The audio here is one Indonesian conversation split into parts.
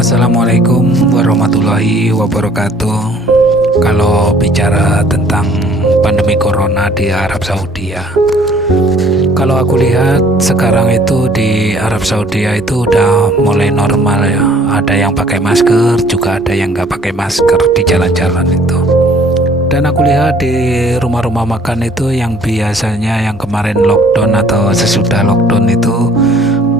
Assalamualaikum warahmatullahi wabarakatuh. Kalau bicara tentang pandemi corona di Arab Saudi ya, kalau aku lihat sekarang itu di Arab Saudi itu udah mulai normal ya. Ada yang pakai masker, juga ada yang nggak pakai masker di jalan-jalan itu. Dan aku lihat di rumah-rumah makan itu yang biasanya yang kemarin lockdown atau sesudah lockdown itu,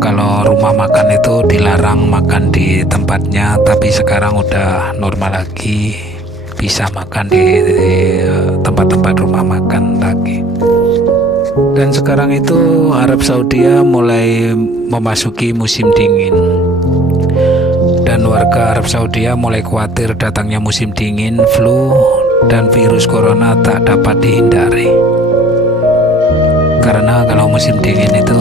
kalau rumah makan itu dilarang makan di tempatnya, tapi sekarang udah normal lagi, bisa makan di tempat-tempat rumah makan lagi. Dan sekarang itu Arab Saudi mulai memasuki musim dingin, dan warga Arab Saudi mulai khawatir datangnya musim dingin, flu dan virus corona tak dapat dihindari. Karena kalau musim dingin itu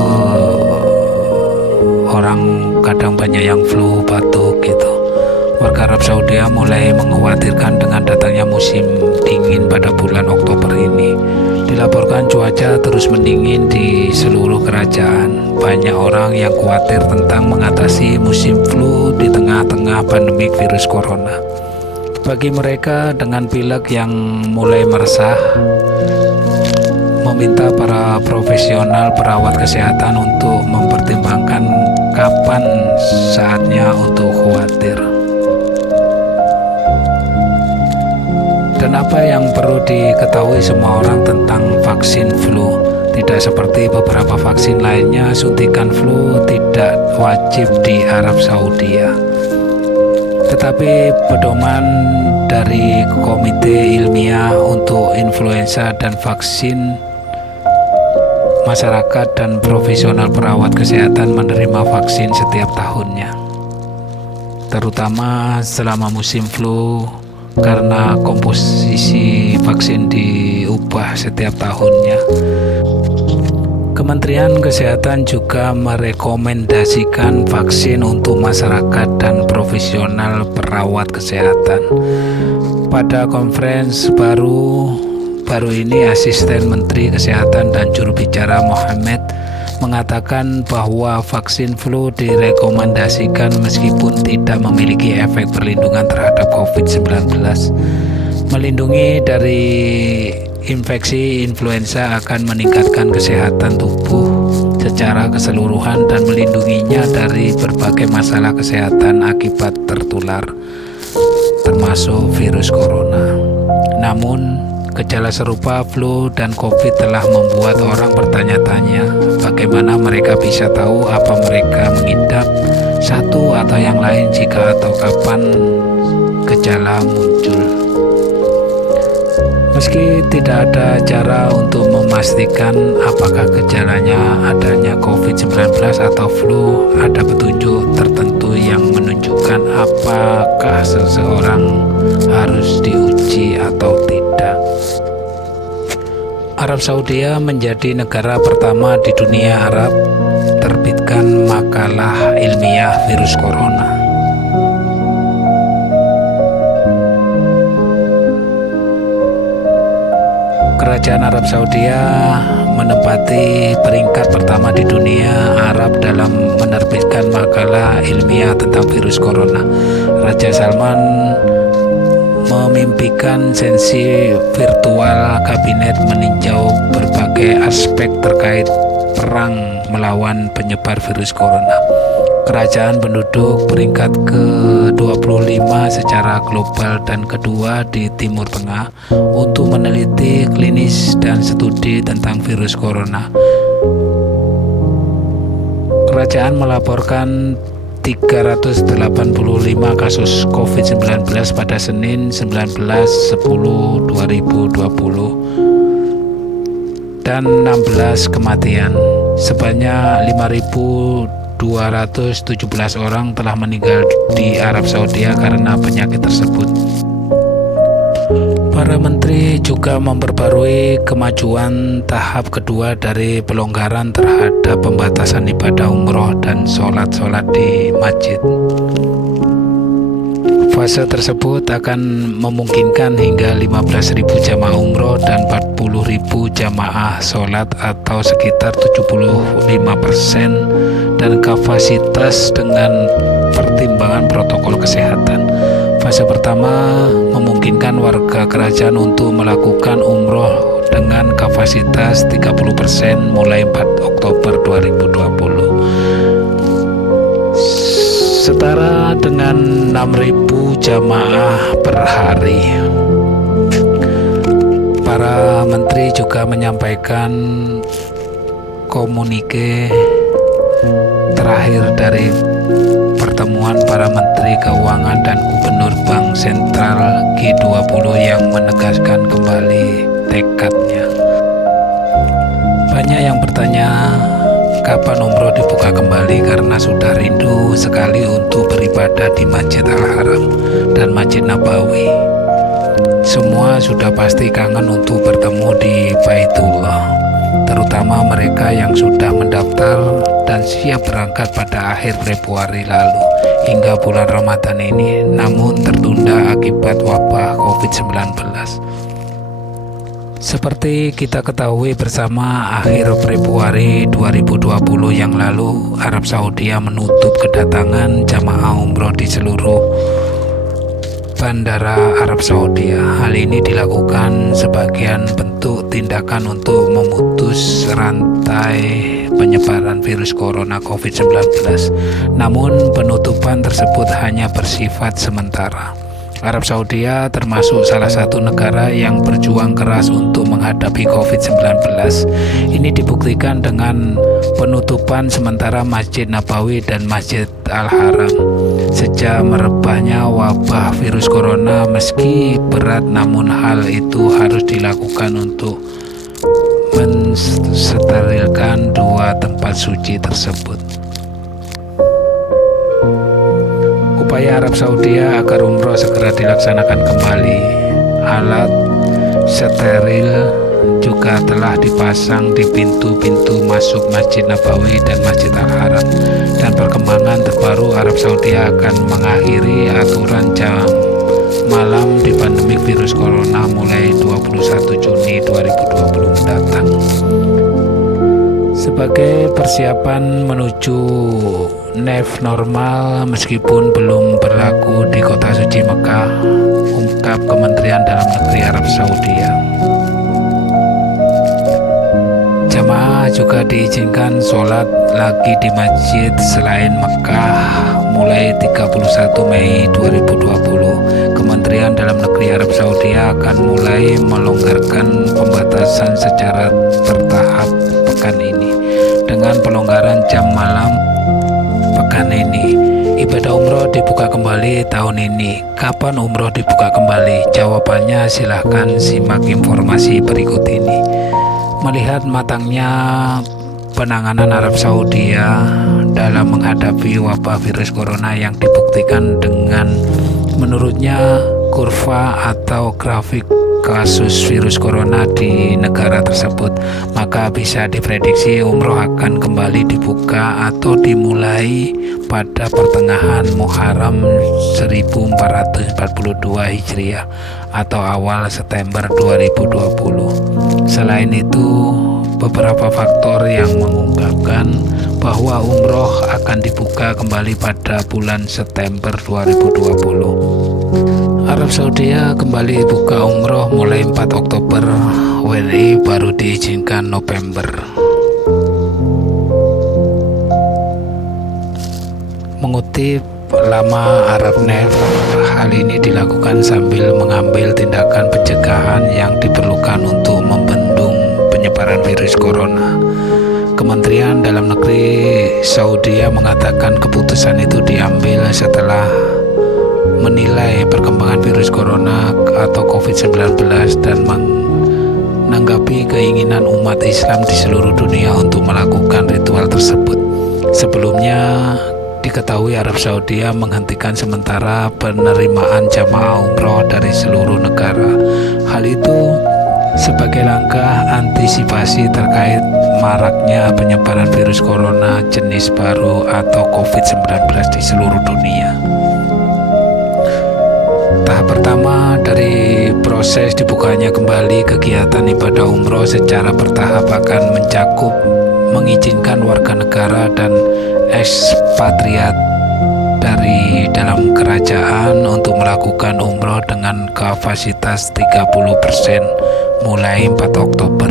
orang kadang banyak yang flu, batuk gitu. Warga Arab Saudi mulai mengkhawatirkan dengan datangnya musim dingin pada bulan Oktober ini. Dilaporkan cuaca terus mendingin di seluruh kerajaan. Banyak orang yang khawatir tentang mengatasi musim flu di tengah-tengah pandemi virus corona. Bagi mereka dengan pilek yang mulai meresah, meminta para profesional perawat kesehatan untuk mempertimbangkan kapan saatnya untuk khawatir. Dan apa yang perlu diketahui semua orang tentang vaksin flu? Tidak seperti beberapa vaksin lainnya, suntikan flu tidak wajib di Arab Saudi ya. Tetapi pedoman dari Komite Ilmiah untuk Influenza dan Vaksin, masyarakat dan profesional perawat kesehatan menerima vaksin setiap tahunnya, terutama selama musim flu, karena komposisi vaksin diubah setiap tahunnya. Kementerian Kesehatan juga merekomendasikan vaksin untuk masyarakat dan profesional perawat kesehatan. Pada konferensi baru ini, Asisten Menteri Kesehatan dan juru bicara Mohammed mengatakan bahwa vaksin flu direkomendasikan meskipun tidak memiliki efek perlindungan terhadap COVID-19. Melindungi dari infeksi influenza akan meningkatkan kesehatan tubuh secara keseluruhan dan melindunginya dari berbagai masalah kesehatan akibat tertular, termasuk virus corona. Namun, gejala serupa flu dan COVID telah membuat orang bertanya-tanya bagaimana mereka bisa tahu apa mereka mengidap satu atau yang lain jika atau kapan gejala muncul. Meski tidak ada cara untuk memastikan apakah gejalanya adanya COVID-19 atau flu, ada petunjuk tertentu yang menunjukkan apakah seseorang harus diuji atau tidak. Arab Saudi menjadi negara pertama di dunia Arab terbitkan makalah ilmiah virus corona. Kerajaan Arab Saudi menempati peringkat pertama di dunia Arab dalam menerbitkan makalah ilmiah tentang virus corona. Raja Salman memimpikan sesi virtual kabinet meninjau berbagai aspek terkait perang melawan penyebar virus corona. Kerajaan penduduk peringkat ke-25 secara global dan kedua di Timur Tengah untuk meneliti klinis dan studi tentang virus corona. Kerajaan melaporkan 385 kasus COVID-19 pada Senin 19/10/2020 dan 16 kematian. Sebanyak 5.217 orang telah meninggal di Arab Saudi karena penyakit tersebut. Para menteri juga memperbarui kemajuan tahap kedua dari pelonggaran terhadap pembatasan ibadah umroh dan sholat-sholat di masjid. Fase tersebut akan memungkinkan hingga 15.000 jamaah umroh dan 40.000 jamaah sholat atau sekitar 75% dan kapasitas dengan pertimbangan protokol kesehatan. Fase pertama memungkinkan warga kerajaan untuk melakukan umroh dengan kapasitas 30% mulai 4 Oktober 2020. Setara dengan 6.000 jamaah per hari. Para menteri juga menyampaikan komunike terakhir dari pertemuan para menteri keuangan dan gubernur Bank Sentral G20 yang menegaskan kembali tekadnya. Banyak yang bertanya kapan umroh dibuka kembali karena sudah rindu sekali untuk beribadah di Masjid Al-Haram dan Masjid Nabawi. Semua sudah pasti kangen untuk bertemu di Baitullah, terutama mereka yang sudah mendaftar dan siap berangkat pada akhir Februari lalu hingga bulan Ramadan ini, namun tertunda akibat wabah COVID-19. Seperti kita ketahui bersama, akhir Februari 2020 yang lalu, Arab Saudi menutup kedatangan jamaah umroh di seluruh bandara Arab Saudi. Hal ini dilakukan sebagian bentuk tindakan untuk memutus rantai penyebaran virus corona COVID-19. Namun penutupan tersebut hanya bersifat sementara. Arab Saudi termasuk salah satu negara yang berjuang keras untuk menghadapi COVID-19. Ini dibuktikan dengan penutupan sementara Masjid Nabawi dan Masjid Al-Haram. Sejak merebahnya wabah virus corona, meski berat namun hal itu harus dilakukan untuk mensterilkan dua tempat suci tersebut. Upaya Arab Saudi agar umroh segera dilaksanakan kembali. Alat steril juga telah dipasang di pintu-pintu masuk Masjid Nabawi dan Masjid Al-Haram. Dan perkembangan terbaru, Arab Saudi akan mengakhiri aturan jam malam di pandemi virus corona mulai 21 Juni 2020 mendatang. Sebagai persiapan menuju new normal meskipun belum berlaku di kota suci Mekah, ungkap Kementerian Dalam Negeri Arab Saudi. Jamaah juga diizinkan sholat lagi di masjid selain Mekah mulai 31 Mei 2020. Kementerian Dalam Negeri Arab Saudi akan mulai melonggarkan pembatasan secara bertahap pekan ini. Dengan pelonggaran jam malam pekan ini, ibadah umroh dibuka kembali tahun ini. Kapan umroh dibuka kembali? Jawabannya silahkan simak informasi berikut ini. Melihat matangnya penanganan Arab Saudi dalam menghadapi wabah virus corona yang dibuktikan dengan menurutnya kurva atau grafik kasus virus corona di negara tersebut, maka bisa diprediksi umroh akan kembali dibuka atau dimulai pada pertengahan Muharram 1442 Hijriah atau awal September 2020. Selain itu, beberapa faktor yang mengungkapkan bahwa umroh akan dibuka kembali pada bulan September 2020. Arab Saudi kembali buka umroh mulai 4 Oktober, WNI baru diizinkan November. Mengutip Lama Arabnet, hal ini dilakukan sambil mengambil tindakan pencegahan yang diperlukan untuk membendung penyebaran virus corona. Kementerian Dalam Negeri Saudi mengatakan keputusan itu diambil setelah menilai perkembangan virus corona atau COVID-19 dan menanggapi keinginan umat Islam di seluruh dunia untuk melakukan ritual tersebut. Sebelumnya diketahui Arab Saudi menghentikan sementara penerimaan jamaah umroh dari seluruh negara. Hal itu sebagai langkah antisipasi terkait maraknya penyebaran virus corona jenis baru atau COVID-19 di seluruh dunia. Tahap pertama dari proses dibukanya kembali kegiatan ibadah umroh secara bertahap akan mencakup mengizinkan warga negara dan ekspatriat dari dalam kerajaan untuk melakukan umroh dengan kapasitas 30% mulai 4 Oktober.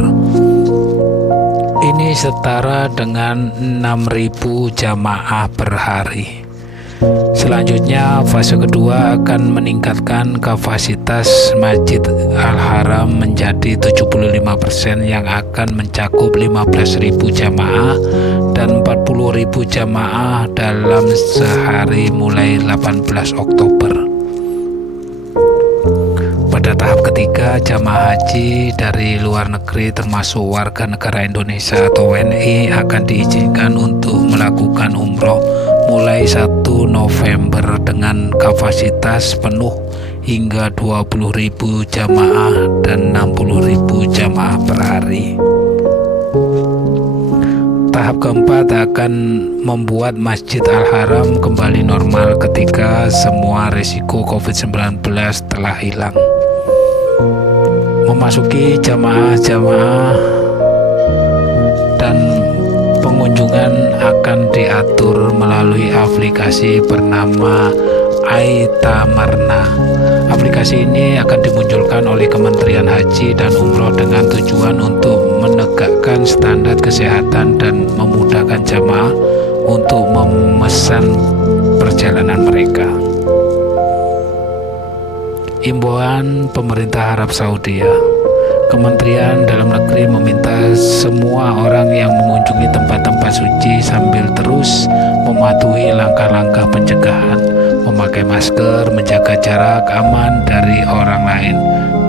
Ini setara dengan 6.000 jamaah per hari. Selanjutnya, fase kedua akan meningkatkan kapasitas Masjid Al-Haram menjadi 75% yang akan mencakup 15.000 jamaah dan 40.000 jamaah dalam sehari mulai 18 Oktober. Pada tahap ketiga, jamaah haji dari luar negeri termasuk warga negara Indonesia atau WNI akan diizinkan untuk melakukan umroh mulai 1 November dengan kapasitas penuh hingga 20.000 jamaah dan 60.000 jamaah per hari. Tahap keempat akan membuat Masjid Al-Haram kembali normal ketika semua risiko COVID-19 telah hilang. Memasuki jamaah dan pengunjungan akan diatur melalui aplikasi bernama Aitamarna. Aplikasi ini akan dimunculkan oleh Kementerian Haji dan Umroh dengan tujuan untuk menegakkan standar kesehatan dan memudahkan jamaah untuk memesan perjalanan mereka. Imbauan pemerintah Arab Saudi. Kementerian Dalam Negeri meminta semua orang yang mengunjungi tempat-tempat suci sambil terus mematuhi langkah-langkah pencegahan, memakai masker, menjaga jarak aman dari orang lain,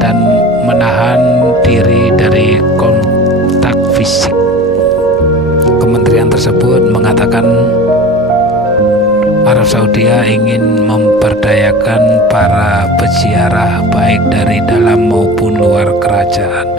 dan menahan diri dari kontak fisik. Kementerian tersebut mengatakan Arab Saudi ingin memperdayakan para peziarah baik dari dalam maupun luar kerajaan